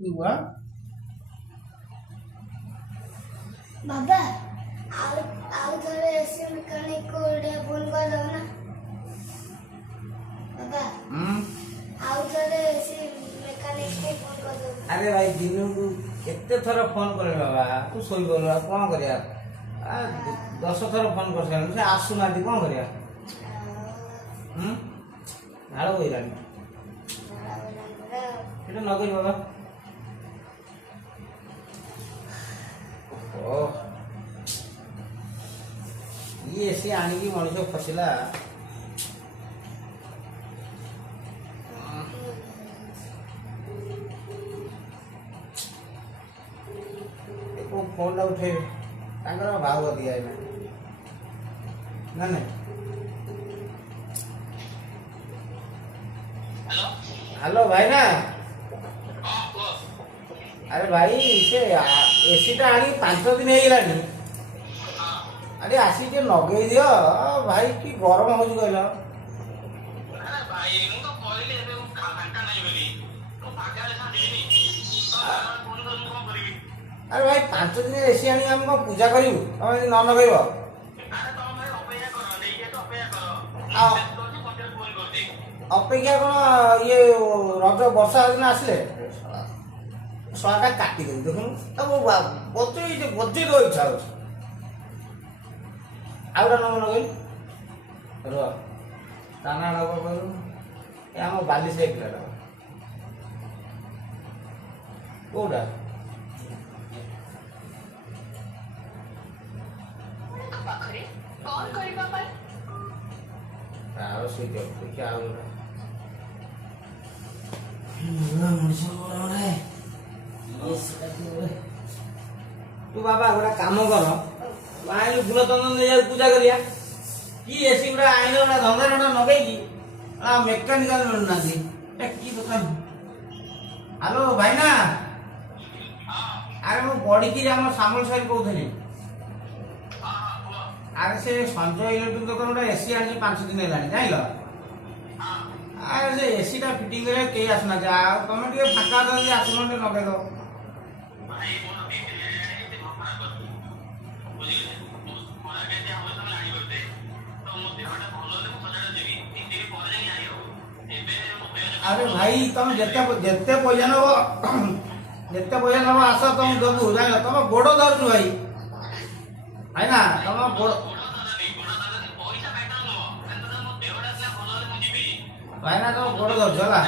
हुआ बाबा आउ थोड़े ऐसे मैकेनिक को फोन कर दो ना बाबा। आउ थोड़े ऐसे मैकेनिक को फोन कर दो। अरे भाई दिन को केते थर फोन करे बाबा तू सोई बोल कौन करिया 10 थर फोन कर से आसु ना दी कौन करिया झाड़ होइरानी এটা নগর বাবা ও ইয়ে সে আনিকি মଣିষ ফসিলা फोन उठे भाव दिया ना ना हेलो भाई ना अरे भाई से एसी टा आनी 5 दिन हो गलानी अरे आसी के नगे दियो भाई की गरम हो कहल अरे भाई 5 दिन एसी आनी हम पूजा करू तुम न नगेब अपेक्षा कौन ये रज वर्षा दिन आसले शहर काटी देवी देखुन बजे बजे दो इच्छा हो नंबर लगे रुह ताना नब कह आम बाली से कौटा तू बाबा गोटे काम कर आइलु फूल चंदन दे पूजा करिया कि एसी गुड़ा आइल धंदा धंदा नगे मेकानिकाल मिलूना कि दुकान हेलो भाई ना अरे मुझे बड़ी की सामल साइड कहते अरे से संजय इलेक्ट्रिक दुकान गोटे एसी आनी 5 दिन है जान अरे से एसी टा फिटिंग करे कई आसना तुम टे फाका आसुन नगे दो अरे भाई तुम जिते पैसा नब जिते पैसा नब आस तुम देबू जान तुम गोड़ धरु भाई है ना तुम गोड़ भाई ना तुम गोड़ धरु है